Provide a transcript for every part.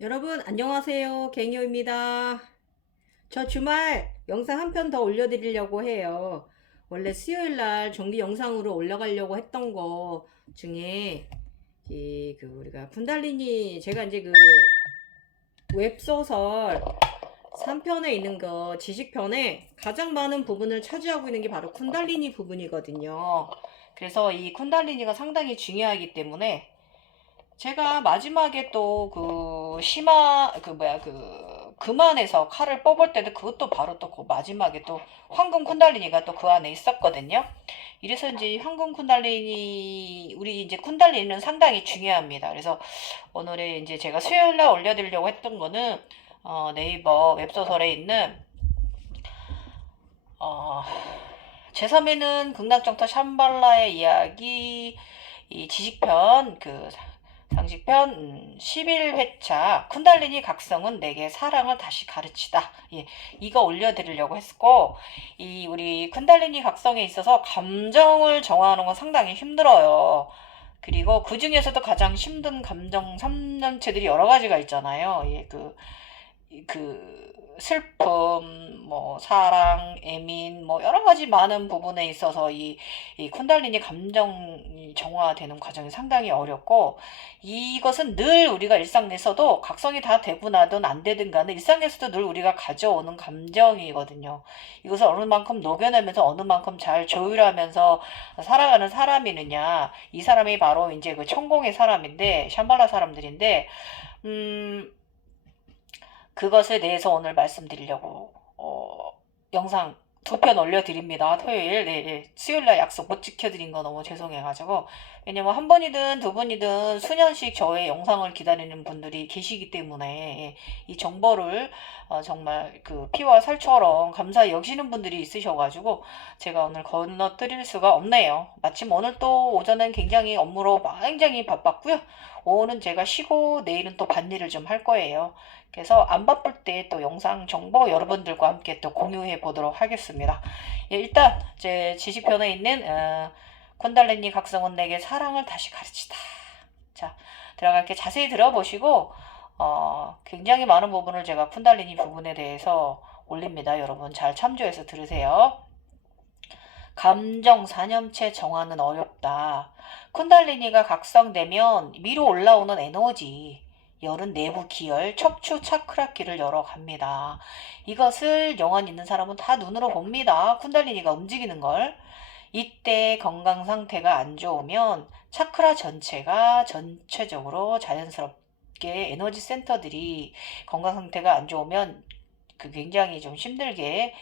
여러분 안녕하세요. 갱요입니다. 저 주말 영상 한 편 더 올려드리려고 해요. 원래 수요일날 정기 영상으로 올라가려고 했던 거 중에 우리가 군달리니 제가 이제 그 웹소설 3편에 있는 거 지식편에 가장 많은 부분을 차지하고 있는 게 바로 쿤달리니 부분이거든요. 그래서 이 쿤달리니가 상당히 중요하기 때문에 제가 마지막에 또 그만에서 칼을 뽑을 때도 그것도 바로 또 그 마지막에 또 황금 쿤달리니가 또 그 안에 있었거든요. 이래서 이제 황금 쿤달리니, 우리 이제 쿤달리니는 상당히 중요합니다. 그래서 오늘에 이제 제가 수요일날 올려드리려고 했던 거는 네이버 웹소설에 있는 어, 제3회는 극락정터 샴발라의 이야기, 이 지식편 상식편 11회차 쿤달리니 각성은 내게 사랑을 다시 가르치다. 예, 이거 올려드리려고 했고, 이 우리 쿤달리니 각성에 있어서 감정을 정화하는 건 상당히 힘들어요. 그리고 그 중에서도 가장 힘든 감정 3년체들이 여러 가지가 있잖아요. 예, 슬픔, 뭐, 사랑, 애민, 뭐, 여러 가지 많은 부분에 있어서 이 쿤달리니 감정이 정화되는 과정이 상당히 어렵고, 이것은 늘 우리가 일상 내에서도 각성이 다 되고 나든 안 되든 간에 일상 내에서도 늘 우리가 가져오는 감정이거든요. 이것을 어느 만큼 녹여내면서 어느 만큼 잘 조율하면서 살아가는 사람이느냐, 이 사람이 바로 이제 그 천공의 사람인데, 샴발라 사람들인데, 음, 그것에 대해서 오늘 말씀드리려고 영상 2편 올려드립니다. 토요일, 네, 네. 수요일날 약속 못 지켜드린 거 너무 죄송해가지고. 왜냐면 한 번이든 두 번이든 수년씩 저의 영상을 기다리는 분들이 계시기 때문에 예, 이 정보를 정말 그 피와 살처럼 감사히 여기시는 분들이 있으셔가지고 제가 오늘 건너드릴 수가 없네요. 마침 오늘 또 오전엔 굉장히 업무로 굉장히 바빴고요. 오후는 제가 쉬고 내일은 또 밭일을 좀 할 거예요. 그래서 안 바쁠 때 또 영상 정보 여러분들과 함께 또 공유해 보도록 하겠습니다. 예, 일단 제 지식편에 있는 콘달레니 각성은 내게 사랑을 다시 가르치다. 자, 들어갈게. 자세히 들어보시고 굉장히 많은 부분을 제가 쿤달리니 부분에 대해서 올립니다. 여러분 잘 참조해서 들으세요. 감정 사념체 정화는 어렵다. 쿤달리니가 각성되면 위로 올라오는 에너지, 열은 내부 기열, 척추 차크라키를 열어갑니다. 이것을 영혼 있는 사람은 다 눈으로 봅니다. 쿤달리니가 움직이는 걸. 이때 건강 상태가 안 좋으면 차크라 전체가 전체적으로 자연스럽게 에너지 센터들이 건강 상태가 안 좋으면 굉장히 좀 힘들게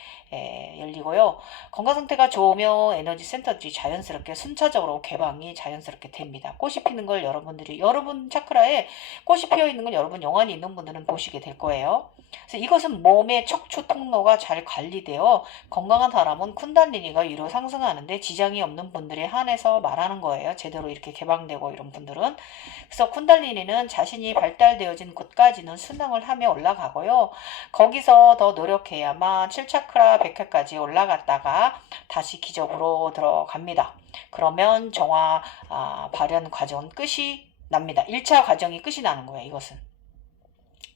열리고요. 건강 상태가 좋으면 에너지 센터들이 자연스럽게 순차적으로 개방이 자연스럽게 됩니다. 꽃이 피는 걸 여러분 차크라에 꽃이 피어 있는 걸 여러분 영안이 있는 분들은 보시게 될 거예요. 그래서 이것은 몸의 척추 통로가 잘 관리되어 건강한 사람은 쿤달리니가 위로 상승하는데 지장이 없는 분들에 한해서 말하는 거예요. 제대로 이렇게 개방되고 이런 분들은. 그래서 쿤달리니는 자신이 발달되어진 곳까지는 순항을 하며 올라가고요. 거기서 더 노력해야만 7차크라 100회까지 올라갔다가 다시 기적으로 들어갑니다. 그러면 정화 발현 과정은 끝이 납니다. 1차 과정이 끝이 나는 거예요. 이것은.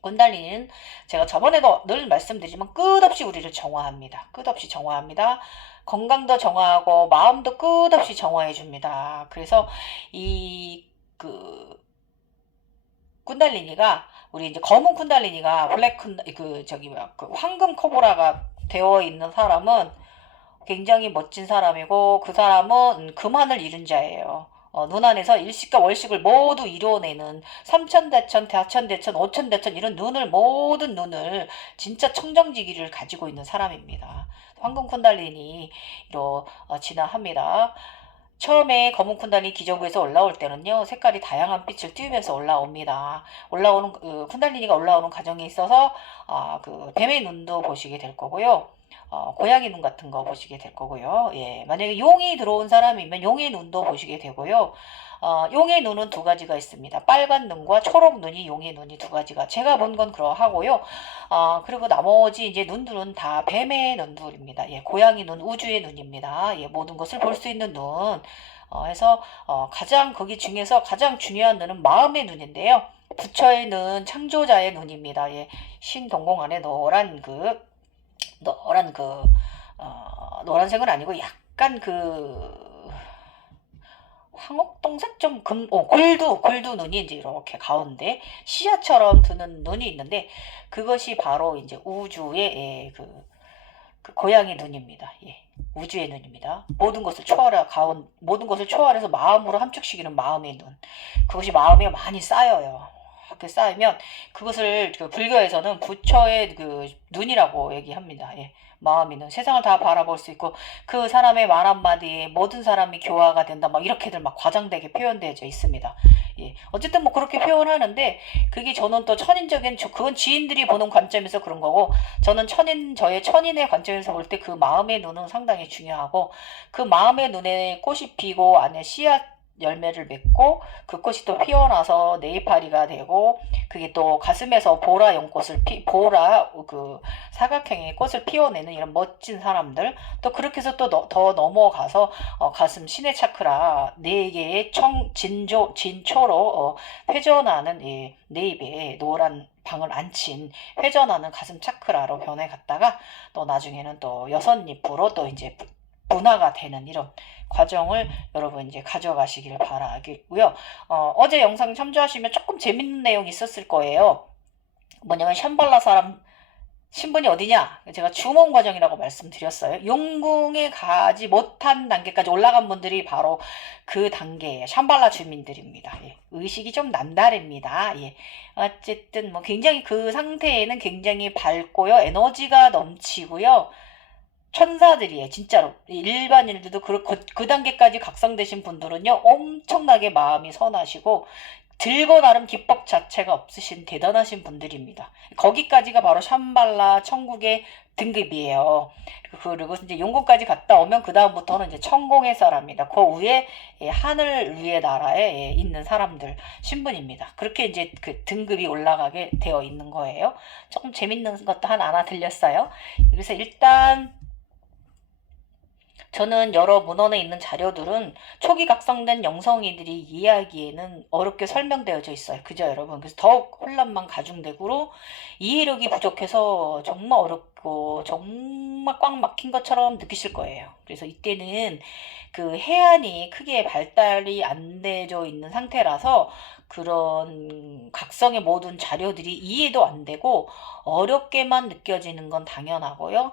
곤달리는 제가 저번에도 늘 말씀드리지만 끝없이 우리를 정화합니다. 끝없이 정화합니다. 건강도 정화하고 마음도 끝없이 정화해 줍니다. 그래서 이 쿤달리니가 우리 이제 검은 쿤달리니가 황금 코브라가 되어 있는 사람은 굉장히 멋진 사람이고 그 사람은 금한을 이룬 자예요. 눈 안에서 일식과 월식을 모두 이루어내는 삼천대천, 다천대천, 오천대천 이런 모든 눈을 진짜 청정지기를 가지고 있는 사람입니다. 황금 쿤달리니로 진화합니다. 처음에 검은 쿤달리니 기저부에서 올라올 때는요 색깔이 다양한 빛을 띄우면서 올라옵니다. 쿤달리니가 올라오는 과정에 있어서 뱀의 눈도 보시게 될 거고요. 고양이 눈 같은 거 보시게 될 거고요. 예, 만약에 용이 들어온 사람이면 용의 눈도 보시게 되고요. 용의 눈은 두 가지가 있습니다. 빨간 눈과 초록 눈이 용의 눈이 두 가지가 제가 본 건 그러하고요. 그리고 나머지 이제 눈들은 다 뱀의 눈들입니다. 예, 고양이 눈, 우주의 눈입니다. 예, 모든 것을 볼 수 있는 눈. 해서 가장 거기 중에서 가장 중요한 눈은 마음의 눈인데요. 부처의 눈, 창조자의 눈입니다. 예, 신동공 안에 노란 노란색은 아니고 약간 황옥동색 좀 골두 눈이 이제 이렇게 가운데 시야처럼 드는 눈이 있는데 그것이 바로 이제 우주의 그 고양이 눈입니다. 예. 우주의 눈입니다. 모든 것을 초월해서 마음으로 함축시키는 마음의 눈. 그것이 마음에 많이 쌓여요. 그렇게 쌓이면 그것을 불교에서는 부처의 눈이라고 얘기합니다. 예. 마음의 눈. 세상을 다 바라볼 수 있고 그 사람의 말 한마디에 모든 사람이 교화가 된다. 막 이렇게들 막 과장되게 표현되어 있습니다. 예. 어쨌든 뭐 그렇게 표현하는데 그게 저는 또 그건 지인들이 보는 관점에서 그런 거고 저의 천인의 관점에서 볼 때 그 마음의 눈은 상당히 중요하고 그 마음의 눈에 꽃이 피고 안에 씨앗 열매를 맺고 그 꽃이 또 피어나서 네이파리가 되고 그게 또 가슴에서 보라 사각형의 꽃을 피워내는 이런 멋진 사람들 또 그렇게 해서 또 더 넘어가서 가슴 신의 차크라 4개의 진초로 회전하는 네 입에 노란 방을 안친 회전하는 가슴 차크라로 변해갔다가 또 나중에는 또 6잎으로 또 이제 분화가 되는 이런 과정을 여러분 이제 가져가시길 바라겠고요. 어제 영상 참조하시면 조금 재밌는 내용이 있었을 거예요. 뭐냐면 샴발라 사람 신분이 어디냐? 제가 주몽 과정이라고 말씀드렸어요. 용궁에 가지 못한 단계까지 올라간 분들이 바로 그 단계예요. 샴발라 주민들입니다. 예. 의식이 좀 남다릅니다. 예. 어쨌든 뭐 굉장히 그 상태에는 굉장히 밝고요. 에너지가 넘치고요. 천사들이에요. 진짜로. 일반인들도 그 단계까지 각성되신 분들은요. 엄청나게 마음이 선하시고 들고 나름 기법 자체가 없으신 대단하신 분들입니다. 거기까지가 바로 샴발라 천국의 등급이에요. 그리고 이제 용궁까지 갔다 오면 그 다음부터는 이제 천공의 사람입니다. 그 위에 하늘 위의 나라에 있는 사람들 신분입니다. 그렇게 이제 그 등급이 올라가게 되어 있는 거예요. 조금 재밌는 것도 하나 들렸어요. 그래서 일단 저는 여러 문헌에 있는 자료들은 초기 각성된 영성이들이 이해하기에는 어렵게 설명되어져 있어요. 그죠, 여러분? 그래서 더욱 혼란만 가중되고 이해력이 부족해서 정말 어렵고 정말 꽉 막힌 것처럼 느끼실 거예요. 그래서 이때는 그 해안이 크게 발달이 안 되어 있는 상태라서 그런 각성의 모든 자료들이 이해도 안 되고 어렵게만 느껴지는 건 당연하고요.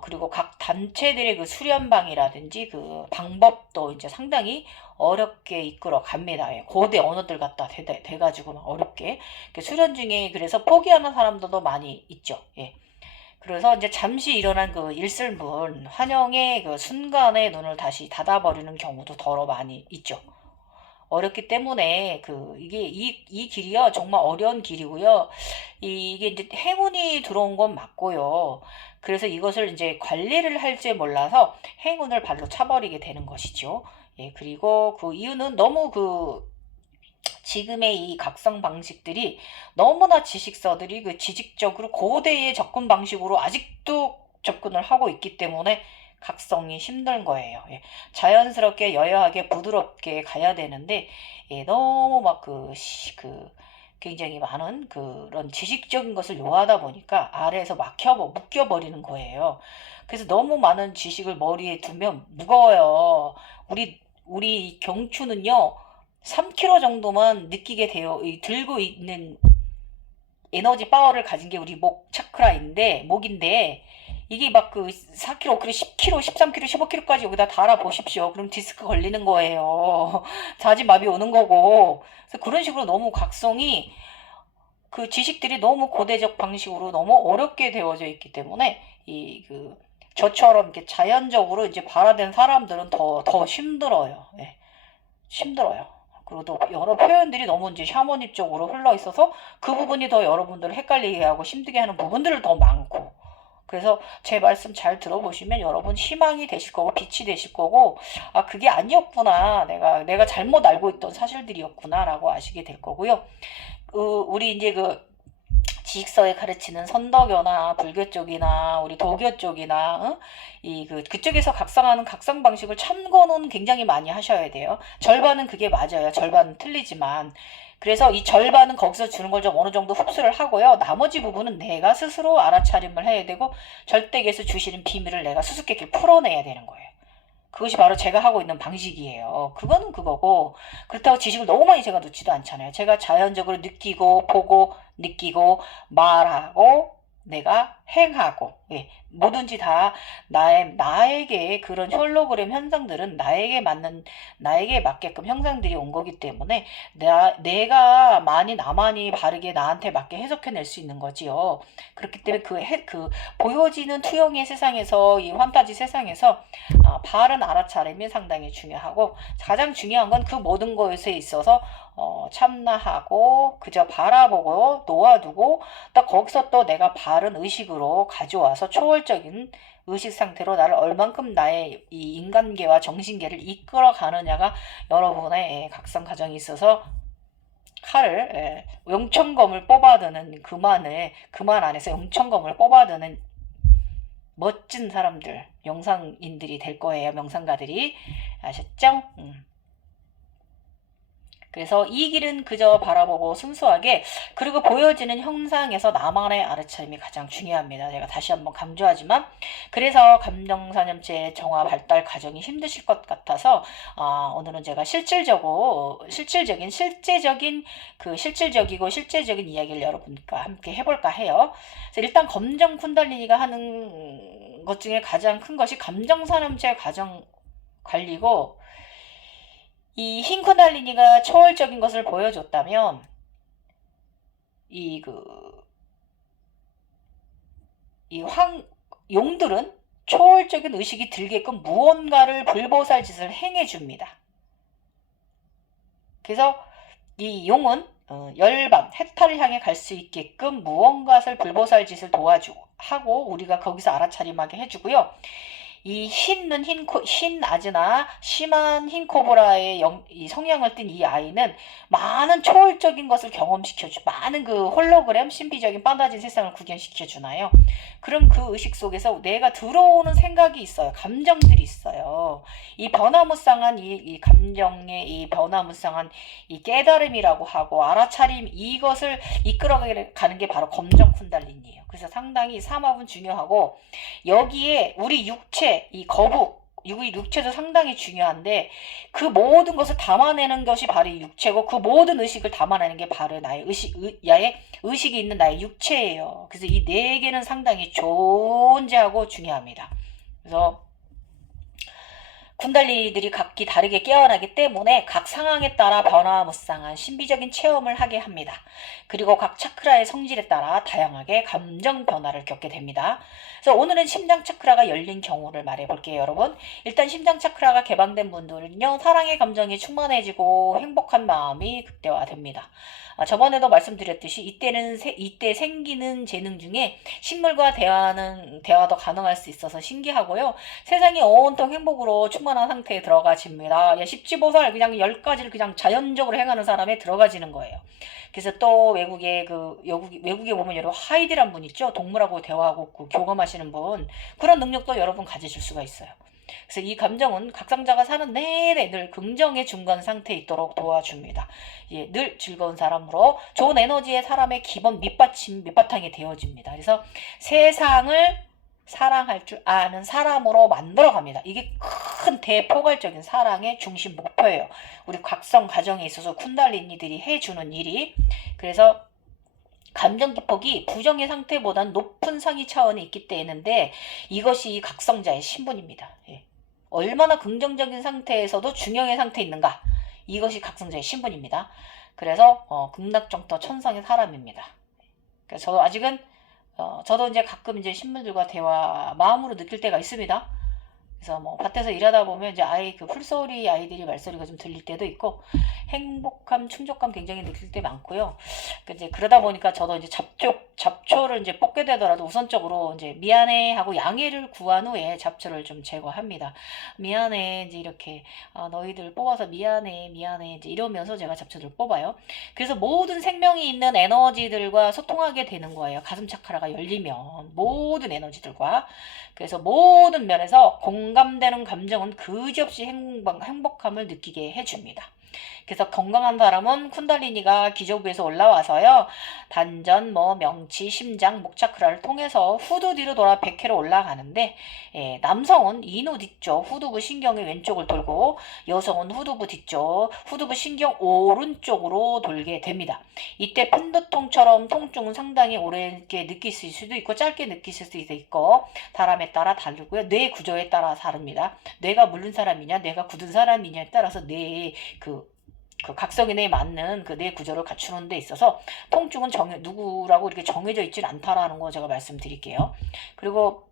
그리고 각 단체들의 그 수련방이라든지 그 방법도 이제 상당히 어렵게 이끌어 갑니다. 예, 고대 언어들 갖다 대가지고 막 어렵게. 수련 중에 그래서 포기하는 사람들도 많이 있죠. 예. 그래서 이제 잠시 일어난 그 일슬문, 환영의 그 순간에 눈을 다시 닫아버리는 경우도 더러 많이 있죠. 어렵기 때문에 이 길이요 정말 어려운 길이고요. 이게 이제 행운이 들어온 건 맞고요. 그래서 이것을 이제 관리를 할지 몰라서 행운을 발로 차버리게 되는 것이죠. 예, 그리고 그 이유는 너무 지금의 이 각성 방식들이 너무나 지식서들이 지식적으로 고대의 접근 방식으로 아직도 접근을 하고 있기 때문에 각성이 힘든 거예요. 예. 자연스럽게 여여하게 부드럽게 가야 되는데 너무 막 굉장히 많은 그런 지식적인 것을 요하다 보니까 아래에서 묶여버리는 거예요. 그래서 너무 많은 지식을 머리에 두면 무거워요. 우리 경추는요 3kg 정도만 느끼게 돼요. 들고 있는 에너지 파워를 가진 게 우리 목인데 이게 막 4kg, 그리고 10kg, 13kg, 15kg까지 여기다 달아 보십시오. 그럼 디스크 걸리는 거예요. 자지마비 오는 거고. 그래서 그런 식으로 너무 각성이 그 지식들이 너무 고대적 방식으로 너무 어렵게 되어져 있기 때문에 저처럼 이렇게 자연적으로 이제 발화된 사람들은 더 힘들어요. 예. 힘들어요. 그리고 또 여러 표현들이 너무 이제 샤머니 쪽으로 흘러 있어서 그 부분이 더 여러분들을 헷갈리게 하고 힘들게 하는 부분들을 더 많고. 그래서 제 말씀 잘 들어보시면 여러분 희망이 되실 거고 빛이 되실 거고 그게 아니었구나 내가 잘못 알고 있던 사실들이었구나 라고 아시게 될 거고요. 우리 이제 지식서에 가르치는 선덕여나 불교 쪽이나 우리 도교 쪽이나 그쪽에서 각성하는 각성 방식을 참고는 굉장히 많이 하셔야 돼요. 절반은 그게 맞아요. 절반은 틀리지만. 그래서 이 절반은 거기서 주는 걸 좀 어느 정도 흡수를 하고요. 나머지 부분은 내가 스스로 알아차림을 해야 되고 절대에서 주시는 비밀을 내가 수수께끼를 풀어내야 되는 거예요. 그것이 바로 제가 하고 있는 방식이에요. 그거는 그거고 그렇다고 지식을 너무 많이 제가 놓지도 않잖아요. 제가 자연적으로 느끼고 보고 느끼고 말하고 내가 행하고 뭐든지 다 나에게 그런 홀로그램 현상들은 나에게 맞게끔 형상들이 온 거기 때문에 내가 나만이 바르게 나한테 맞게 해석해낼 수 있는 거지요. 그렇기 때문에 그 보여지는 투영의 세상에서 이 환타지 세상에서 바른 알아차림이 상당히 중요하고 가장 중요한 건 그 모든 것에 있어서 참나하고 그저 바라보고 놓아두고 또 거기서 또 내가 바른 의식으로 가져와서 초월적인 의식 상태로 나를 얼만큼 나의 이 인간계와 정신계를 이끌어 가느냐가 여러분의 각성 과정이 있어서 칼을 용천검을 뽑아드는 그만 안에서 용천검을 뽑아드는 멋진 사람들 영상인들이 될 거예요. 명상가들이 아셨죠? 그래서 이 길은 그저 바라보고 순수하게 그리고 보여지는 형상에서 나만의 알아차림이 가장 중요합니다. 제가 다시 한번 강조하지만 그래서 감정사념체 정화 발달 과정이 힘드실 것 같아서 오늘은 제가 실질적이고 실제적인 이야기를 여러분과 함께 해볼까 해요. 그래서 일단 검정 쿤달리니가 하는 것 중에 가장 큰 것이 감정사념체 과정 관리고 이 흰 쿤달리니가 초월적인 것을 보여줬다면 용들은 초월적인 의식이 들게끔 무언가를 불보살 짓을 행해줍니다. 그래서 이 용은 열반, 해탈을 향해 갈 수 있게끔 무언가를 불보살 짓을 도와주고 하고 우리가 거기서 알아차림하게 해주고요. 이 흰 아즈나 심한 흰 코브라의 이 성향을 띤 이 아이는 많은 초월적인 것을 경험시켜주 많은 그 홀로그램 신비적인 판타지 세상을 구경시켜주나요. 그럼 그 의식 속에서 내가 들어오는 생각이 있어요. 감정들이 있어요. 이 변화무쌍한 이 감정의 이 변화무쌍한 이 깨달음이라고 하고 알아차림 이것을 이끌어가는 게 바로 검정 쿤달린이에요. 그래서 상당히 삼합은 중요하고 여기에 우리 육체 이 거북 육체도 상당히 중요한데 그 모든 것을 담아내는 것이 바로 이 육체고 그 모든 의식을 담아내는 게 바로 나의 의식이 있는 나의 육체예요. 그래서 이 네 개는 상당히 존재하고 중요합니다. 그래서 쿤달리들이 각기 다르게 깨어나기 때문에 각 상황에 따라 변화무쌍한 신비적인 체험을 하게 합니다. 그리고 각 차크라의 성질에 따라 다양하게 감정 변화를 겪게 됩니다. 그래서 오늘은 심장 차크라가 열린 경우를 말해볼게요, 여러분. 일단 심장 차크라가 개방된 분들은요, 사랑의 감정이 충만해지고 행복한 마음이 극대화됩니다. 저번에도 말씀드렸듯이 이때 생기는 재능 중에 식물과 대화도 가능할 수 있어서 신기하고요. 세상이 온통 행복으로 충만한 상태에 들어가집니다. 십지보살 그냥 10가지를 그냥 자연적으로 행하는 사람에 들어가지는 거예요. 그래서 또 외국에 보면 여러분 하이디란 분 있죠? 동물하고 대화하고 교감하시는 분. 그런 능력도 여러분 가지실 수가 있어요. 그래서 이 감정은 각성자가 사는 내내 늘 긍정의 중간 상태에 있도록 도와줍니다. 늘 즐거운 사람으로 좋은 에너지의 사람의 기본 밑바탕이 되어집니다. 그래서 세상을 사랑할 줄 아는 사람으로 만들어갑니다. 이게 큰 대포괄적인 사랑의 중심 목표예요. 우리 각성 과정에 있어서 쿤달리니들이 해주는 일이. 그래서 감정 기폭이 부정의 상태보다는 높은 상위 차원에 있기 때문에 이것이 각성자의 신분입니다. 얼마나 긍정적인 상태에서도 중형의 상태에 있는가, 이것이 각성자의 신분입니다. 그래서 극락정토 천상의 사람입니다. 그래서 저도 아직은 저도 이제 가끔 이제 신분들과 대화 마음으로 느낄 때가 있습니다. 그래서 뭐 밭에서 일하다 보면 이제 아이 그 풀소리 아이들이 말소리가 좀 들릴 때도 있고 행복감, 충족감 굉장히 느낄 때 많고요. 이제 그러다 보니까 저도 이제 잡초를 이제 뽑게 되더라도 우선적으로 이제 미안해 하고 양해를 구한 후에 잡초를 좀 제거합니다. 미안해 이제 이렇게 너희들 뽑아서 미안해 미안해 이제 이러면서 제가 잡초를 뽑아요. 그래서 모든 생명이 있는 에너지들과 소통하게 되는 거예요. 가슴 차크라가 열리면 모든 에너지들과. 그래서 모든 면에서 공감되는 감정은 그지없이 행복함을 느끼게 해줍니다. 그래서 건강한 사람은 쿤달리니가 기저부에서 올라와서요. 단전, 명치, 심장, 목차크라를 통해서 후두 뒤로 돌아 백회로 올라가는데 남성은 이노 뒤쪽 후두부 신경의 왼쪽을 돌고 여성은 후두부 뒤쪽 후두부 신경 오른쪽으로 돌게 됩니다. 이때 편두통처럼 통증은 상당히 오래 느끼실 수도 있고 짧게 느끼실 수도 있고 사람에 따라 다르고요. 뇌 구조에 따라 다릅니다. 뇌가 물른 사람이냐 뇌가 굳은 사람이냐에 따라서 뇌의 그 각성인에 맞는 그 뇌 구조를 갖추는 데 있어서 통증은 누구라고 이렇게 정해져 있질 않다라는 거 제가 말씀드릴게요. 그리고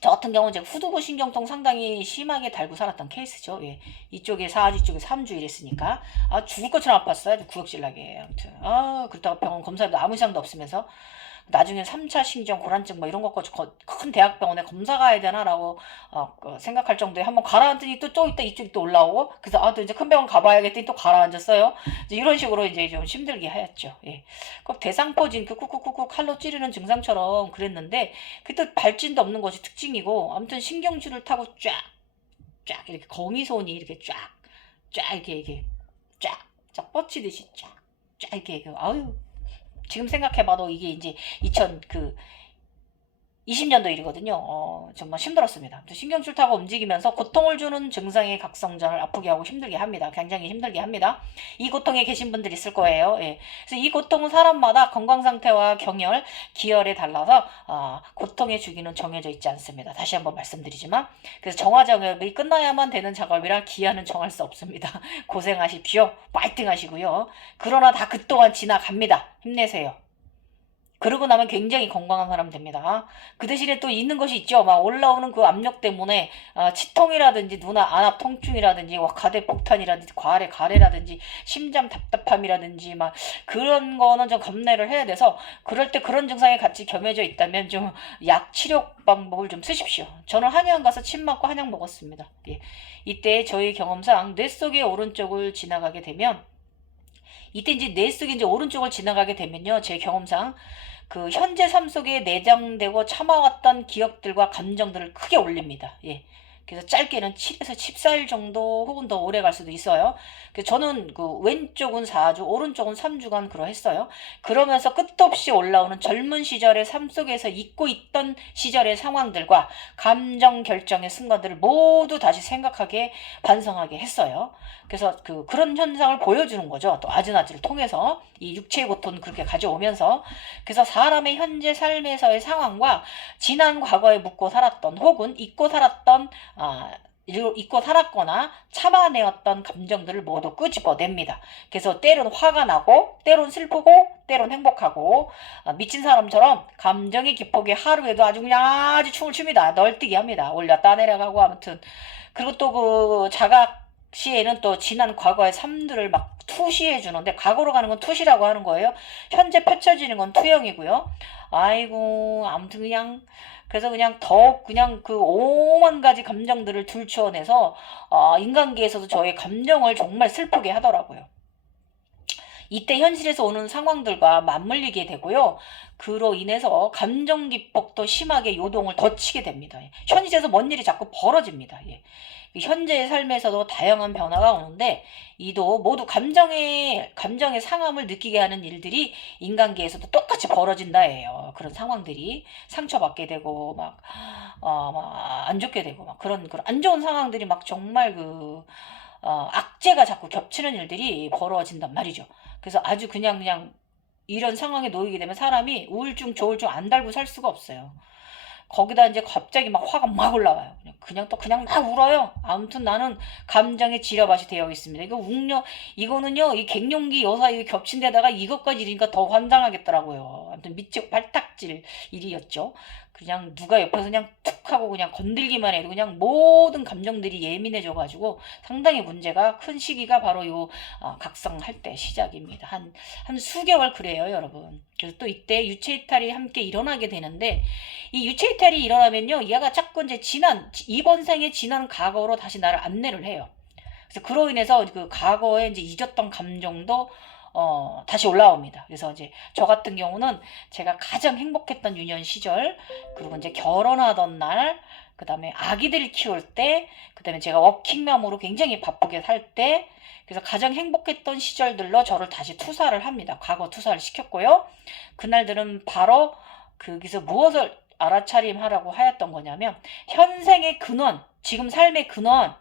저 같은 경우는 제가 후두부 신경통 상당히 심하게 달고 살았던 케이스죠. 예. 이쪽에 4주, 이쪽에 3주 이랬으니까. 죽을 것처럼 아팠어요. 아주 구역질나게. 아무튼. 그렇다고 병원 검사도 아무 이상도 없으면서. 나중에 3차 신경 고란증 이런 것까지 큰 대학병원에 검사 가야 되나라고 생각할 정도에 한번 가라앉더니 또 있다 이쪽이 또 올라오고 그래서 또 이제 큰 병원 가봐야겠더니 또 가라앉았어요. 이제 이런 식으로 이제 좀 힘들게 하였죠. 예. 꼭 대상포진 쿡쿡쿡쿡 칼로 찌르는 증상처럼 그랬는데 그때 발진도 없는 것이 특징이고 아무튼 신경줄을 타고 쫙 이렇게 거미손이 이렇게 쫙 이렇게 쫙 뻗치듯이 쫙 이렇게 아유. 지금 생각해봐도 이게 이제 20년도 일이거든요. 정말 힘들었습니다. 신경줄 타고 움직이면서 고통을 주는 증상의 각성장을 아프게 하고 힘들게 합니다. 굉장히 힘들게 합니다. 이 고통에 계신 분들 있을 거예요. 예. 그래서 이 고통은 사람마다 건강 상태와 경혈, 기혈에 달라서 고통의 주기는 정해져 있지 않습니다. 다시 한번 말씀드리지만 그래서 정화정역이 끝나야만 되는 작업이라 기한은 정할 수 없습니다. 고생하십시오. 파이팅 하시고요. 그러나 다 그동안 지나갑니다. 힘내세요. 그러고 나면 굉장히 건강한 사람 됩니다. 그 대신에 또 있는 것이 있죠. 막 올라오는 그 압력 때문에 치통이라든지 안압 통증이라든지 가대 폭탄이라든지 가래라든지 심장 답답함이라든지 막 그런 거는 좀 감내를 해야 돼서 그럴 때 그런 증상이 같이 겸해져 있다면 좀 약 치료 방법을 좀 쓰십시오. 저는 한의원 가서 침 맞고 한약 먹었습니다. 예. 이때 저희 경험상 뇌 속의 오른쪽을 지나가게 되면 이때 이제 뇌 속에 이제 오른쪽을 지나가게 되면요. 제 경험상 그 현재 삶 속에 내장되고 참아왔던 기억들과 감정들을 크게 올립니다. 예. 그래서 짧게는 7에서 14일 정도 혹은 더 오래 갈 수도 있어요. 그래서 저는 그 왼쪽은 4주, 오른쪽은 3주간 그러했어요. 그러면서 끝도 없이 올라오는 젊은 시절의 삶 속에서 잊고 있던 시절의 상황들과 감정 결정의 순간들을 모두 다시 생각하게 반성하게 했어요. 그래서 그런 현상을 보여주는 거죠. 또 아즈나즈를 통해서 이 육체의 고통을 그렇게 가져오면서 그래서 사람의 현재 삶에서의 상황과 지난 과거에 묻고 살았던 혹은 잊고 살았거나 참아내었던 감정들을 모두 끄집어냅니다. 그래서 때론 화가 나고 때론 슬프고 때론 행복하고 미친 사람처럼 감정의 기폭이 하루에도 아주 춤을 춥니다. 널뛰게 합니다. 올렸다 내려가고 아무튼 그리고 또 그 자각 시에는 또 지난 과거의 삶들을 막 투시해 주는데 과거로 가는 건 투시라고 하는 거예요. 현재 펼쳐지는 건 투영이고요. 아이고 아무튼 그래서 더욱 그 오만 가지 감정들을 들추어내서 인간계에서도 저의 감정을 정말 슬프게 하더라고요. 이때 현실에서 오는 상황들과 맞물리게 되고요. 그로 인해서 감정 기폭도 심하게 요동을 더 치게 됩니다. 현실에서 뭔 일이 자꾸 벌어집니다. 현재의 삶에서도 다양한 변화가 오는데 이도 모두 감정의 상함을 느끼게 하는 일들이 인간계에서도 똑같이 벌어진다예요. 그런 상황들이 상처받게 되고 막 안 좋게 되고 막 그런 안 좋은 상황들이 막 정말 악재가 자꾸 겹치는 일들이 벌어진단 말이죠. 그래서 아주 그냥 이런 상황에 놓이게 되면 사람이 우울증, 조울증 안 달고 살 수가 없어요. 거기다 이제 갑자기 막 화가 막 올라와요. 그냥 막 울어요. 아무튼 나는 감정의 지려밭이 되어 있습니다. 이거는요, 이 갱년기 여사 이 겹친 데다가 이것까지 이러니까 더 환장하겠더라고요. 아무튼 밑쪽 발탁질 일이었죠. 그냥 누가 옆에서 그냥 툭 하고 그냥 건들기만 해도 그냥 모든 감정들이 예민해져가지고 상당히 문제가 큰 시기가 바로 요 각성할 때 시작입니다. 한 수개월 그래요, 여러분. 그래서 또 이때 유체이탈이 함께 일어나게 되는데, 이 유체이탈이 일어나면요, 얘가 자꾸 이제 이번 생에 지난 과거로 다시 나를 안내를 해요. 그래서 그로 인해서 그 과거에 이제 잊었던 감정도 다시 올라옵니다. 그래서 이제 저 같은 경우는 제가 가장 행복했던 유년 시절, 그리고 이제 결혼하던 날, 그 다음에 아기들 키울 때, 그 다음에 제가 워킹맘으로 굉장히 바쁘게 살 때, 그래서 가장 행복했던 시절들로 저를 다시 투사를 합니다. 과거 투사를 시켰고요. 그날들은 바로 거기서 무엇을 알아차림하라고 하였던 거냐면, 현생의 근원, 지금 삶의 근원,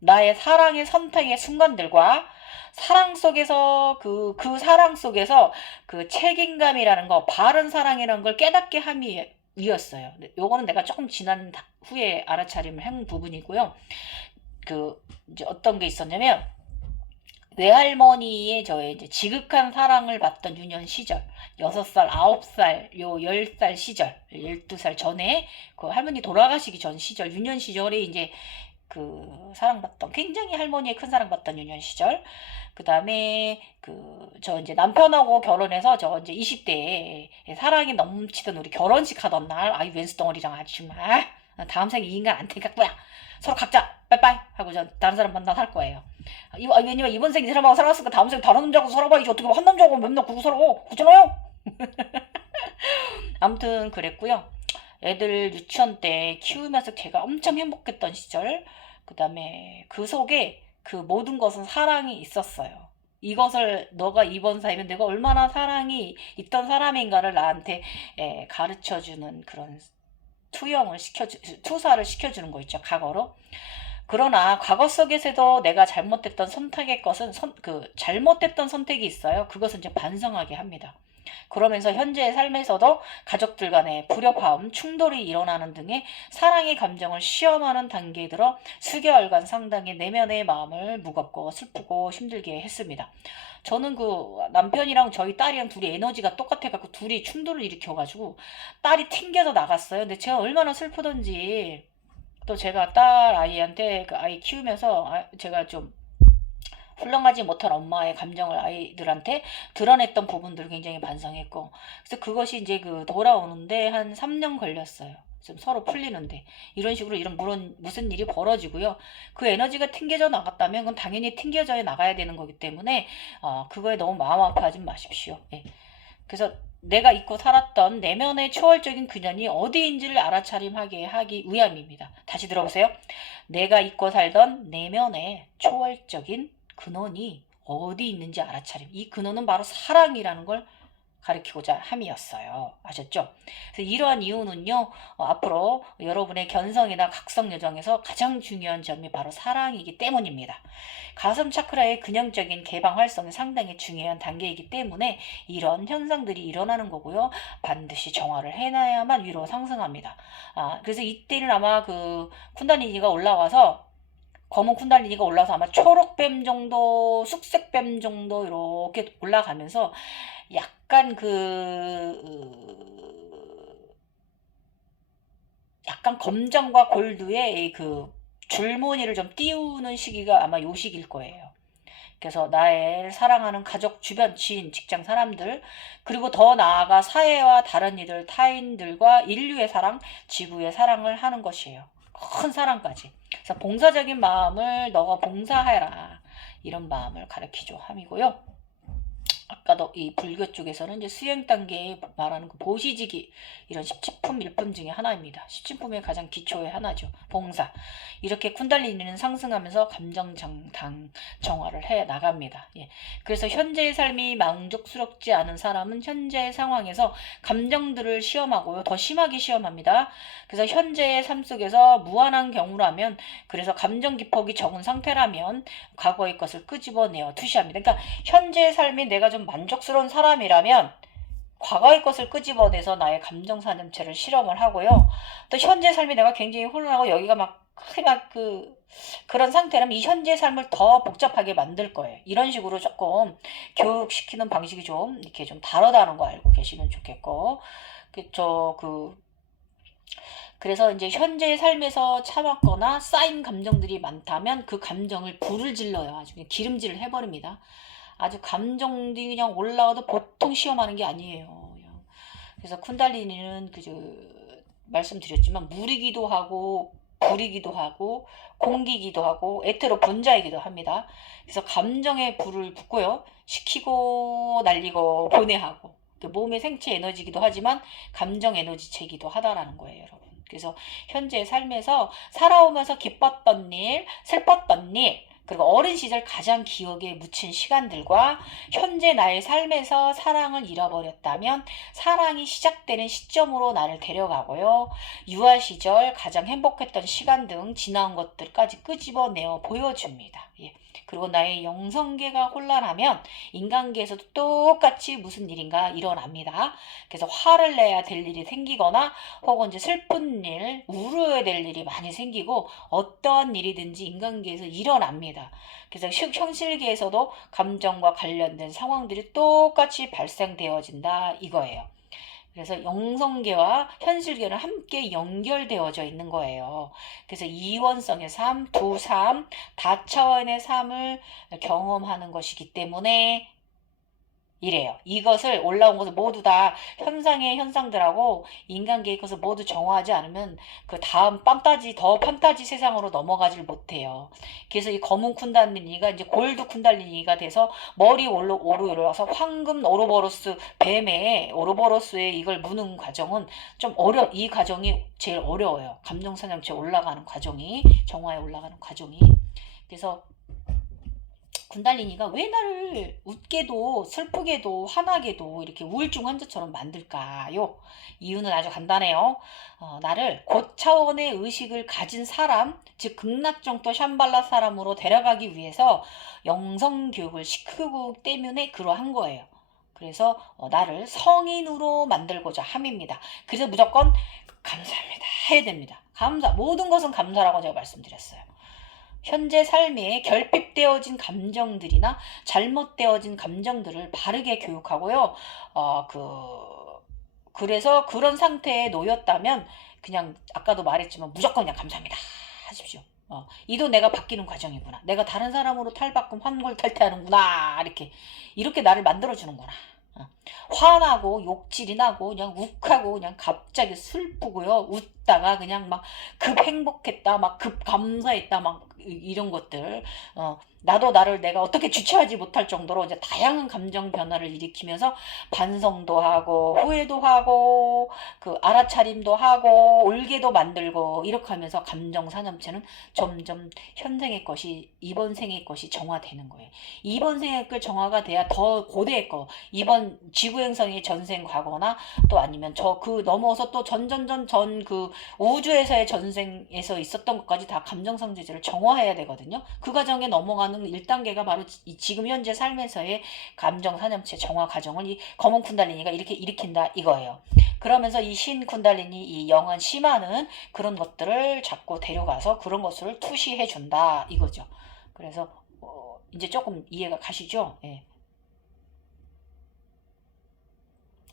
나의 사랑의 선택의 순간들과 사랑 속에서 그 사랑 속에서 그 책임감이라는 거, 바른 사랑이라는 걸 깨닫게 함이었어요. 요거는 내가 조금 지난 후에 알아차림을 한 부분이고요. 이제 어떤 게 있었냐면, 외할머니의 저의 이제 지극한 사랑을 받던 유년 시절, 6살, 9살, 10살 시절, 12살 전에 그 할머니 돌아가시기 전 시절, 유년 시절에 이제 사랑받던, 굉장히 할머니의 큰 사랑받던 유년 시절. 그 다음에 저 이제 남편하고 결혼해서 저 이제 20대에 사랑이 넘치던 우리 결혼식 하던 날, 아이 웬수 덩어리랑 아주 막 다음 생에 이 인간 안 테니까 뭐야, 서로 각자 빠이빠이 하고 저 다른 사람 만나 살 거예요. 왜냐면 이번 생에 이 사람하고 살았으니까 다음 생에 다른 남자하고 살아봐야지. 어떻게 한 남자하고 맨날 그러고 살아, 그렇잖아요. 아무튼 그랬고요. 애들 유치원 때 키우면서 제가 엄청 행복했던 시절, 그 다음에 그 속에 그 모든 것은 사랑이 있었어요. 이것을 너가 이번 사이면 내가 얼마나 사랑이 있던 사람인가를 나한테 가르쳐주는 그런 투사를 시켜주는 거 있죠, 과거로. 그러나 과거 속에서도 내가 잘못됐던 선택의 것은 잘못됐던 선택이 있어요. 그것은 이제 반성하게 합니다. 그러면서 현재의 삶에서도 가족들 간의 불협화음, 충돌이 일어나는 등의 사랑의 감정을 시험하는 단계에 들어 수개월간 상당히 내면의 마음을 무겁고 슬프고 힘들게 했습니다. 저는 남편이랑 저희 딸이랑 둘이 에너지가 똑같아갖고 둘이 충돌을 일으켜가지고 딸이 튕겨서 나갔어요. 근데 제가 얼마나 슬프던지, 또 제가 딸 아이한테 그 아이 키우면서 제가 좀 훌륭하지 못한 엄마의 감정을 아이들한테 드러냈던 부분들을 굉장히 반성했고, 그래서 그것이 이제 돌아오는데 한 3년 걸렸어요. 좀 서로 풀리는데. 이런 식으로 무슨 일이 벌어지고요. 그 에너지가 튕겨져 나갔다면 그건 당연히 튕겨져 나가야 되는 거기 때문에 그거에 너무 마음 아파하지 마십시오. 예. 그래서 내가 잊고 살았던 내면의 초월적인 근원이 어디인지를 알아차림하게 하기 위함입니다. 다시 들어보세요. 내가 잊고 살던 내면의 초월적인 근원이 어디 있는지 알아차림. 이 근원은 바로 사랑이라는 걸 가르치고자 함이었어요. 아셨죠? 그래서 이러한 이유는요, 앞으로 여러분의 견성이나 각성 여정에서 가장 중요한 점이 바로 사랑이기 때문입니다. 가슴 차크라의 근형적인 개방 활성이 상당히 중요한 단계이기 때문에 이런 현상들이 일어나는 거고요. 반드시 정화를 해놔야만 위로 상승합니다. 그래서 이때는 아마 쿤달리니가 올라와서, 검은 쿤달리니가 올라서 아마 초록뱀 정도, 쑥색뱀 정도 이렇게 올라가면서 약간 약간 검정과 골드의 줄무늬를 좀 띄우는 시기가 아마 요 시기일 거예요. 그래서 나의 사랑하는 가족, 주변, 지인, 직장 사람들, 그리고 더 나아가 사회와 다른 이들, 타인들과 인류의 사랑, 지구의 사랑을 하는 것이에요. 큰 사랑까지. 그래서 봉사적인 마음을 너가 봉사해라, 이런 마음을 가르치죠 함이고요. 아까도 이 불교 쪽에서는 이제 수행 단계에 말하는 보시지기, 이런 10지품 1품 중에 하나입니다. 10지품의 가장 기초의 하나죠. 봉사. 이렇게 쿤달리니는 상승하면서 감정 정화를 해 나갑니다. 예. 그래서 현재의 삶이 만족스럽지 않은 사람은 현재의 상황에서 감정들을 시험하고요. 더 심하게 시험합니다. 그래서 현재의 삶 속에서 무한한 경우라면, 그래서 감정 기폭이 적은 상태라면 과거의 것을 끄집어내어 투시합니다. 그러니까 현재의 삶이 내가 좀 만족스러운 사람이라면 과거의 것을 끄집어내서 나의 감정사념체를 실험을 하고요. 또 현재 삶이 내가 굉장히 혼란하고 여기가 막 크게 그런 상태라면 이 현재 삶을 더 복잡하게 만들 거예요. 이런 식으로 조금 교육시키는 방식이 좀 이렇게 좀 다르다는 거 알고 계시면 좋겠고, 그래서 이제 현재 삶에서 참았거나 쌓인 감정들이 많다면 그 감정을 불을 질러요. 아주 그냥 기름질을 해버립니다. 아주 감정들이 그냥 올라와도 보통 시험하는 게 아니에요. 그래서 쿤달리니는 말씀드렸지만 물이기도 하고 불이기도 하고 공기기도 하고 에테로 분자이기도 합니다. 그래서 감정에 불을 붙고요. 식히고 날리고 보내하고 몸의 생체 에너지이기도 하지만 감정 에너지체이기도 하다라는 거예요, 여러분. 그래서 현재 삶에서 살아오면서 기뻤던 일, 슬펐던 일, 그리고 어린 시절 가장 기억에 묻힌 시간들과 현재 나의 삶에서 사랑을 잃어버렸다면 사랑이 시작되는 시점으로 나를 데려가고요. 유아 시절 가장 행복했던 시간 등 지나온 것들까지 끄집어내어 보여줍니다. 예. 그리고 나의 영성계가 혼란하면 인간계에서도 똑같이 무슨 일인가 일어납니다. 그래서 화를 내야 될 일이 생기거나 혹은 이제 슬픈 일, 울어야 될 일이 많이 생기고 어떠한 일이든지 인간계에서 일어납니다. 그래서 현실계에서도 감정과 관련된 상황들이 똑같이 발생되어진다 이거예요. 그래서 영성계와 현실계는 함께 연결되어져 있는 거예요. 그래서 이원성의 삶, 두 삶, 다차원의 삶을 경험하는 것이기 때문에 이래요. 이것을 올라온 것을 모두 다 현상의 현상들하고 인간계의 것을 모두 정화하지 않으면 그 다음 더 판타지 세상으로 넘어가질 못해요. 그래서 이 검은 쿤달리니가 이제 골드 쿤달리니가 돼서 머리 올라와서 황금 오로보로스 뱀의 오로보로스의 이걸 무는 과정은 이 과정이 제일 어려워요. 감정사냥체 올라가는 과정이, 정화에 올라가는 과정이. 그래서 군달리니가 왜 나를 웃게도 슬프게도 화나게도 이렇게 우울증 환자처럼 만들까요? 이유는 아주 간단해요. 나를 고차원의 의식을 가진 사람, 즉 극락정토 샴발라 사람으로 데려가기 위해서 영성교육을 시키고 때문에 그러한 거예요. 그래서 나를 성인으로 만들고자 함입니다. 그래서 무조건 감사합니다 해야 됩니다. 모든 것은 감사라고 제가 말씀드렸어요. 현재 삶에 결핍되어진 감정들이나 잘못되어진 감정들을 바르게 교육하고요. 그래서 그런 상태에 놓였다면 그냥 아까도 말했지만 무조건 그냥 감사합니다 하십시오. 이도 내가 바뀌는 과정이구나. 내가 다른 사람으로 탈바꿈 환골탈태하는구나. 이렇게 나를 만들어주는구나. 화나고 욕질이 나고 그냥 욱하고 그냥 갑자기 슬프고요. 웃다가 그냥 막 급 행복했다, 막 급 감사했다, 막 이런 것들. 나도 나를 내가 어떻게 주체하지 못할 정도로 이제 다양한 감정 변화를 일으키면서 반성도 하고 후회도 하고 알아차림도 하고 올게도 만들고 이렇게 하면서 감정 사념체는 점점 현생의 것이 이번 생의 것이 정화되는 거예요. 이번 생의 것 정화가 돼야 더 고대의 거 이번 지구행성의 전생 과거나 또 아니면 넘어서 또 전 우주에서의 전생에서 있었던 것까지 다 감정성제제를 정화해야 되거든요. 그 과정에 넘어가는 1단계가 바로 지금 현재 삶에서의 감정사념체 정화 과정을 이 검은 쿤달리니가 이렇게 일으킨다 이거예요. 그러면서 이 신 쿤달리니 이 영한 시마는 그런 것들을 자꾸 데려가서 그런 것을 투시해 준다 이거죠. 그래서 이제 조금 이해가 가시죠? 예.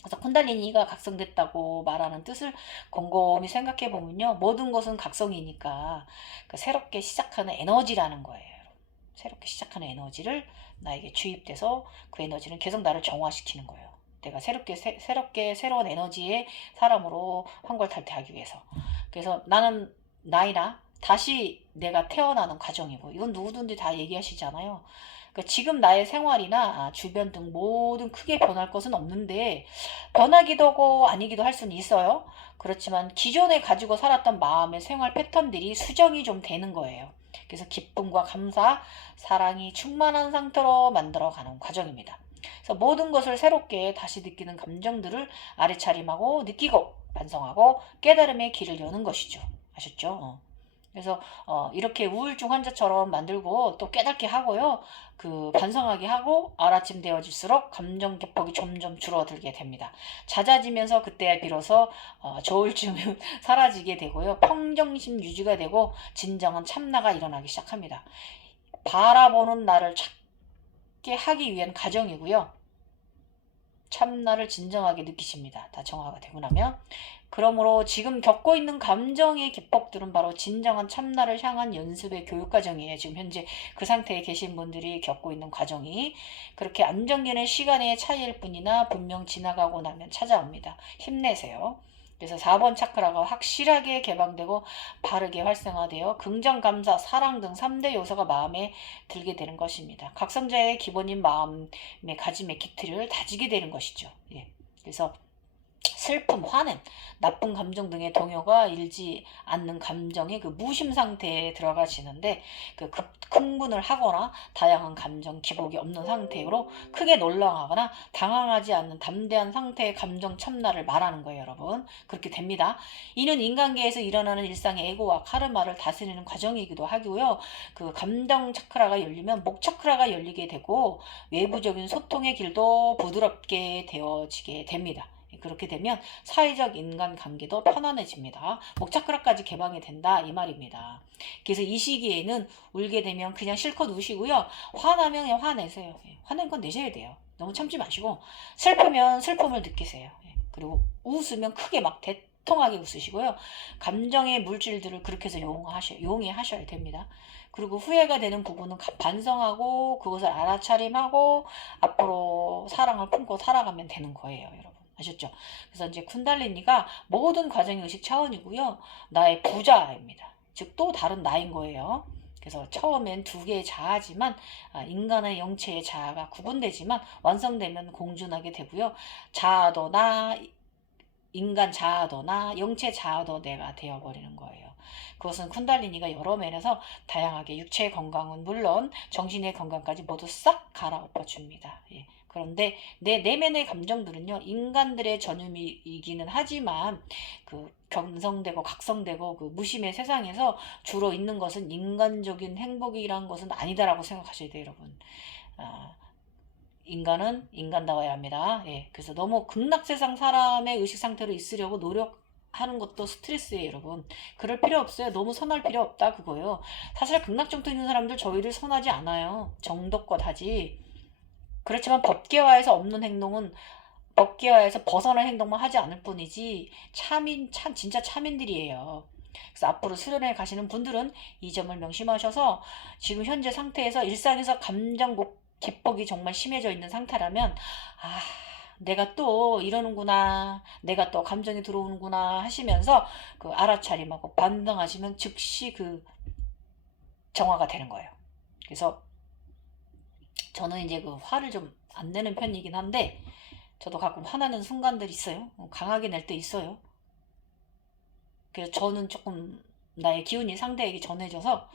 그래서 쿤달리니가 각성됐다고 말하는 뜻을 곰곰이 생각해 보면요. 모든 것은 각성이니까 새롭게 시작하는 에너지라는 거예요. 새롭게 시작하는 에너지를 나에게 주입돼서 그 에너지는 계속 나를 정화시키는 거예요. 내가 새롭게 새로운 에너지의 사람으로 환골탈태하기 위해서. 그래서 나는 나이나 다시 내가 태어나는 과정이고 이건 누구든지 다 얘기하시잖아요. 지금 나의 생활이나 주변 등 모든 크게 변할 것은 없는데 변하기도 하고 아니기도 할 수는 있어요. 그렇지만 기존에 가지고 살았던 마음의 생활 패턴들이 수정이 좀 되는 거예요. 그래서 기쁨과 감사, 사랑이 충만한 상태로 만들어가는 과정입니다. 그래서 모든 것을 새롭게 다시 느끼는 감정들을 아래차림하고 느끼고 반성하고 깨달음의 길을 여는 것이죠. 아셨죠? 그래서 이렇게 우울증 환자처럼 만들고 또 깨닫게 하고요. 그 반성하게 하고 알아침 되어질수록 감정 기복이 점점 줄어들게 됩니다. 잦아지면서 그때 비로소 저울증은 사라지게 되고요. 평정심 유지가 되고 진정한 참나가 일어나기 시작합니다. 바라보는 나를 찾게 하기 위한 과정이고요. 참나를 진정하게 느끼십니다. 다 정화가 되고 나면. 그러므로 지금 겪고 있는 감정의 기법들은 바로 진정한 참나를 향한 연습의 교육 과정이에요. 지금 현재 그 상태에 계신 분들이 겪고 있는 과정이 그렇게 안정되는 시간의 차이일 뿐이나 분명 지나가고 나면 찾아옵니다. 힘내세요. 그래서 4번 차크라가 확실하게 개방되고 바르게 활성화되어 긍정, 감사, 사랑 등 3대 요소가 마음에 들게 되는 것입니다. 각성자의 기본인 마음의 가짐의 기틀을 다지게 되는 것이죠. 예. 그래서 슬픔, 화냄, 나쁜 감정 등의 동요가 일지 않는 감정의 그 무심 상태에 들어가시는데 그 흥분을 하거나 다양한 감정 기복이 없는 상태로 크게 놀라거나 당황하지 않는 담대한 상태의 감정 참나를 말하는 거예요, 여러분. 그렇게 됩니다. 이는 인간계에서 일어나는 일상의 에고와 카르마를 다스리는 과정이기도 하고요. 그 감정 차크라가 열리면 목 차크라가 열리게 되고 외부적인 소통의 길도 부드럽게 되어지게 됩니다. 그렇게 되면 사회적 인간관계도 편안해집니다. 목차크라까지 개방이 된다 이 말입니다. 그래서 이 시기에는 울게 되면 그냥 실컷 우시고요. 화나면 그냥 화내세요. 화낸 건 내셔야 돼요. 너무 참지 마시고 슬프면 슬픔을 느끼세요. 그리고 웃으면 크게 막 대통하게 웃으시고요. 감정의 물질들을 그렇게 해서 용해하셔야 됩니다. 그리고 후회가 되는 부분은 반성하고 그것을 알아차림하고 앞으로 사랑을 품고 살아가면 되는 거예요, 여러분. 아셨죠? 그래서 이제 쿤달리니가 모든 과정의 의식 차원이고요. 나의 부자입니다. 즉 또 다른 나인 거예요. 그래서 처음엔 두 개의 자아지만 인간의 영체의 자아가 구분되지만 완성되면 공존하게 되고요. 자아도 나, 인간 자아도 나, 영체 자아도 내가 되어버리는 거예요. 그것은 쿤달리니가 여러 면에서 다양하게 육체의 건강은 물론 정신의 건강까지 모두 싹 갈아엎어 줍니다. 예. 그런데 내 내면의 감정들은요, 인간들의 전유이기는 하지만 그 경성되고 각성되고 그 무심의 세상에서 주로 있는 것은 인간적인 행복이란 것은 아니다라고 생각하셔야 돼요, 여러분. 아, 인간은 인간다워야 합니다. 예, 그래서 너무 극락세상 사람의 의식 상태로 있으려고 노력하는 것도 스트레스예요, 여러분. 그럴 필요 없어요. 너무 선할 필요 없다, 그거요. 사실 극락정토 있는 사람들 저희를 선하지 않아요. 정도껏 하지. 그렇지만 법계화에서 없는 행동은 법계화에서 벗어난 행동만 하지 않을 뿐이지 진짜 참인들이에요. 그래서 앞으로 수련회 가시는 분들은 이 점을 명심하셔서 지금 현재 상태에서 일상에서 감정 기복이 정말 심해져 있는 상태라면 내가 또 이러는구나, 내가 또 감정이 들어오는구나 하시면서 그 알아차림하고 반성하시면 즉시 그 정화가 되는 거예요. 그래서 저는 이제 그 화를 좀 안 내는 편이긴 한데 저도 가끔 화나는 순간들 있어요. 강하게 낼 때 있어요. 그래서 저는 조금 나의 기운이 상대에게 전해져서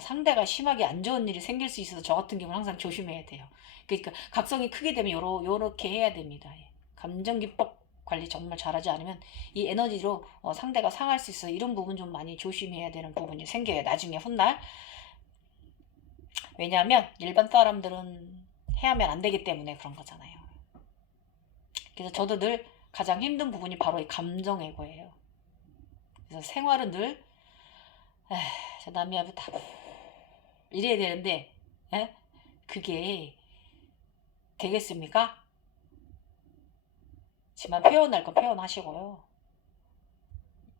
상대가 심하게 안 좋은 일이 생길 수 있어서 저 같은 경우는 항상 조심해야 돼요. 그러니까 각성이 크게 되면 요렇게 해야 됩니다. 감정 기법 관리 정말 잘하지 않으면 이 에너지로 상대가 상할 수 있어요. 이런 부분 좀 많이 조심해야 되는 부분이 생겨요. 나중에 훗날. 왜냐하면 일반 사람들은 해야면 안 되기 때문에 그런 거잖아요. 그래서 저도 늘 가장 힘든 부분이 바로 이 감정 애고예요. 그래서 생활은 늘 남이 하면 다 이래야 되는데 그게 되겠습니까? 하지만 표현할 건 표현하시고요.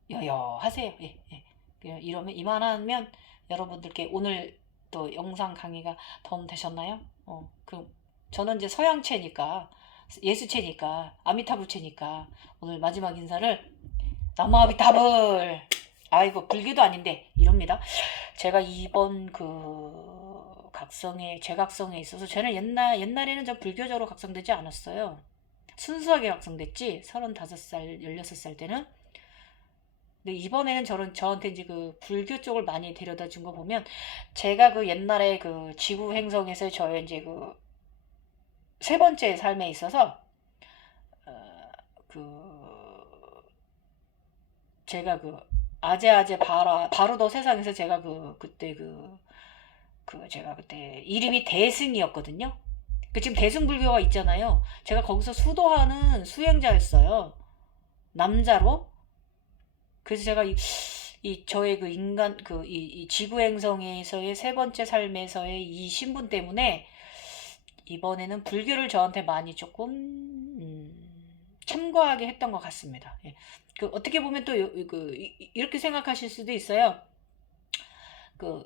여여하세요. 예. 이러면 이만하면 여러분들께 오늘 또 영상 강의가 도움 되셨나요? 그럼 저는 이제 서양체니까 예수체니까 아미타불체니까 오늘 마지막 인사를 나무아미타불 아이고 불교도 아닌데 이럽니다. 제가 이번 그 재각성에 있어서 저는 옛날에는 저 불교적으로 각성되지 않았어요. 순수하게 각성됐지 35살 16살 때는. 근데 이번에는 저한테 이제 그 불교 쪽을 많이 데려다 준 거 보면 제가 그 옛날에 그 지구 행성에서 저의 이제 그 세 번째 삶에 있어서 그 제가 그 아재아재 바로 더 세상에서 제가 그때 제가 그때 이름이 대승이었거든요. 지금 대승불교가 있잖아요. 제가 거기서 수도하는 수행자였어요. 남자로. 그래서 제가 이 저의 그 인간 이 지구 행성에서의 세 번째 삶에서의 이 신분 때문에 이번에는 불교를 저한테 많이 조금 참고하게 했던 것 같습니다. 예. 어떻게 보면 또 이렇게 생각하실 수도 있어요. 그,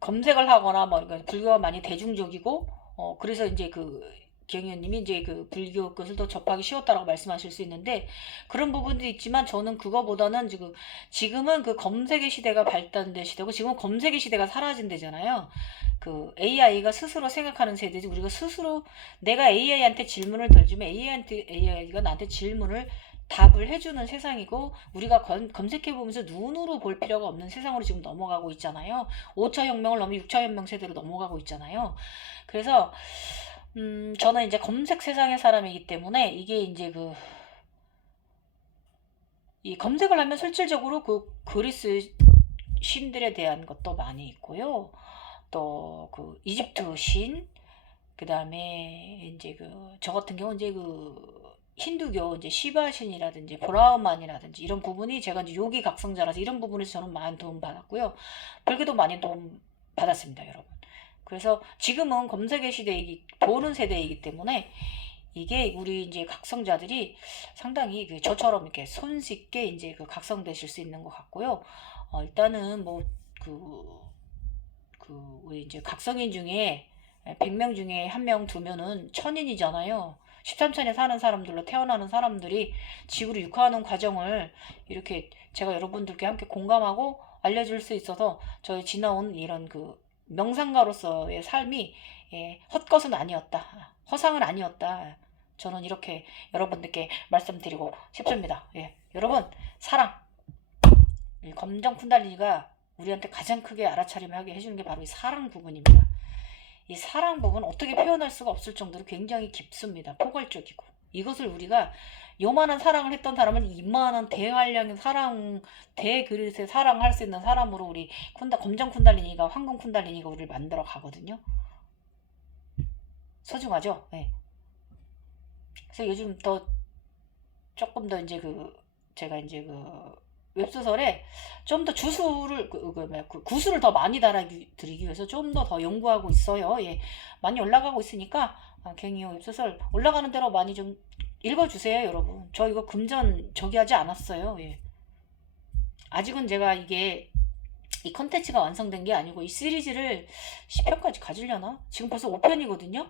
검색을 하거나 뭐 불교가 많이 대중적이고 그래서 이제 경위원님이 이제 불교 것을 더 접하기 쉬웠다라고 말씀하실 수 있는데 그런 부분도 있지만 저는 그거보다는 지금은 검색의 시대가 발달된 시대고 지금은 검색의 시대가 사라진 데잖아요. AI가 스스로 생각하는 세대지 우리가 스스로 내가 AI한테 질문을 던지면 AI가 나한테 답을 해주는 세상이고 우리가 검색해보면서 눈으로 볼 필요가 없는 세상으로 지금 넘어가고 있잖아요. 5차 혁명을 넘어 6차 혁명 세대로 넘어가고 있잖아요. 그래서 저는 이제 검색 세상의 사람이기 때문에 이게 이제 이 검색을 하면 실질적으로 그리스 신들에 대한 것도 많이 있고요. 또 이집트 신, 그 다음에 이제 저 같은 경우 이제 힌두교 이제 시바 신이라든지 브라흐만이라든지 이런 부분이 제가 이제 요기 각성자라서 이런 부분에서 저는 많은 도움 받았고요. 불교도 많이 도움 받았습니다, 여러분. 그래서 지금은 검색의 보는 세대이기 때문에 이게 우리 이제 각성자들이 상당히 저처럼 이렇게 손쉽게 이제 각성되실 수 있는 것 같고요. 일단은 우리 이제 각성인 중에 100명 중에 1명, 2명은 천인이잖아요. 13천에 사는 사람들로 태어나는 사람들이 지구를 육화하는 과정을 이렇게 제가 여러분들께 함께 공감하고 알려줄 수 있어서 저희 지나온 이런 명상가로서의 삶이 헛것은 아니었다. 허상은 아니었다. 저는 이렇게 여러분들께 말씀드리고 싶습니다. 여러분, 사랑. 검정 쿤달리니가 우리한테 가장 크게 알아차림을 하게 해주는 게 바로 이 사랑 부분입니다. 이 사랑 부분 어떻게 표현할 수가 없을 정도로 굉장히 깊습니다. 포괄적이고. 이것을 우리가 요만한 사랑을 했던 사람을 이만한 대환량의 사랑, 대그릇의 사랑할 수 있는 사람으로 우리 검정 쿤달리니가, 황금 쿤달리니가 우리를 만들어 가거든요. 소중하죠? 네. 그래서 요즘 조금 더 이제 제가 이제 웹소설에 좀 더 주수를 구수를 더 많이 달아드리기 위해서 좀 더 연구하고 있어요. 많이 올라가고 있으니까 갱이요 웹소설 올라가는 대로 많이 좀 읽어주세요, 여러분. 저 이거 금전 저기 하지 않았어요. 아직은 제가 이 컨텐츠가 완성된 게 아니고 이 시리즈를 10편까지 가지려나? 지금 벌써 5편이거든요.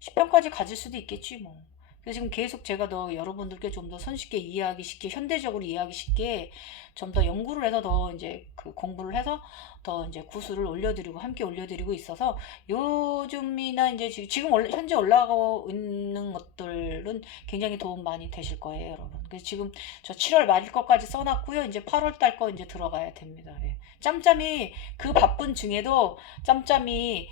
10편까지 가질 수도 있겠지 뭐. 그래서 지금 계속 제가 더 여러분들께 좀 더 손쉽게 이해하기 쉽게 현대적으로 이해하기 쉽게 좀 더 연구를 해서 더 이제 공부를 해서 더 이제 구수를 올려드리고 함께 올려드리고 있어서 요즘이나 이제 지금 현재 올라가고 있는 것들은 굉장히 도움 많이 되실 거예요, 여러분. 그래서 지금 저 7월 말일 것까지 써놨고요. 이제 8월 달 거 이제 들어가야 됩니다. 짬짬이 바쁜 중에도 짬짬이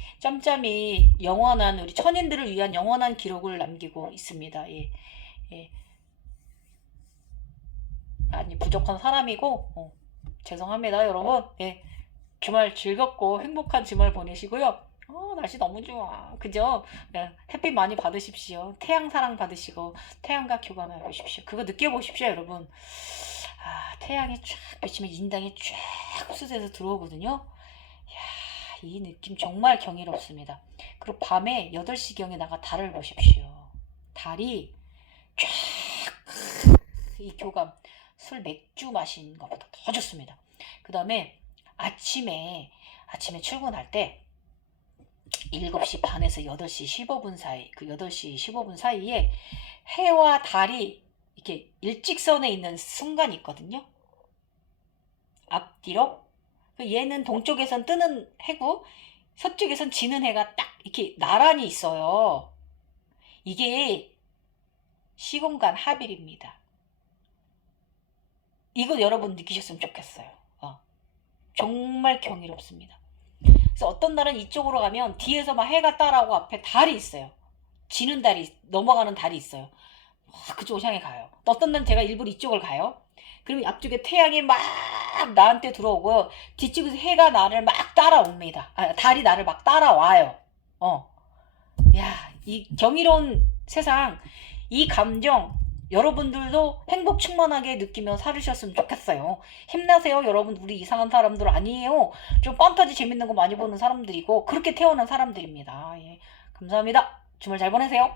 영원한 우리 천인들을 위한 영원한 기록을 남기고 있습니다. 아니 부족한 사람이고 죄송합니다, 여러분. 주말 즐겁고 행복한 주말 보내시고요. 날씨 너무 좋아. 그죠? 햇빛 많이 받으십시오. 태양 사랑 받으시고 태양과 교감해 보십시오. 그거 느껴보십시오, 여러분. 태양이 쫙 비치면 인당이 쫙 흡수돼서 들어오거든요. 이 느낌 정말 경이롭습니다. 그리고 밤에 8시경에 나가 달을 보십시오. 달이 쫙 이 교감 맥주 마신 것보다 더 좋습니다. 그 다음에 아침에 출근할 때 7시 반에서 8시 15분 사이 8시 15분 사이에 해와 달이 이렇게 일직선에 있는 순간이 있거든요. 앞뒤로. 얘는 동쪽에선 뜨는 해고 서쪽에선 지는 해가 딱 이렇게 나란히 있어요. 이게 시공간 합일입니다. 이거 여러분 느끼셨으면 좋겠어요. 정말 경이롭습니다. 그래서 어떤 날은 이쪽으로 가면 뒤에서 막 해가 따라오고 앞에 달이 있어요. 지는 달이 넘어가는 달이 있어요. 그쪽을 향해 가요. 또 어떤 날은 제가 일부러 이쪽을 가요. 그럼 앞쪽에 태양이 막 나한테 들어오고요. 뒤쪽에서 해가 나를 막 따라옵니다. 달이 나를 막 따라와요. 야, 이 경이로운 세상, 이 감정 여러분들도 행복 충만하게 느끼며 살으셨으면 좋겠어요. 힘나세요, 여러분. 우리 이상한 사람들 아니에요. 좀 판타지 재밌는 거 많이 보는 사람들이고 그렇게 태어난 사람들입니다. 예, 감사합니다. 주말 잘 보내세요.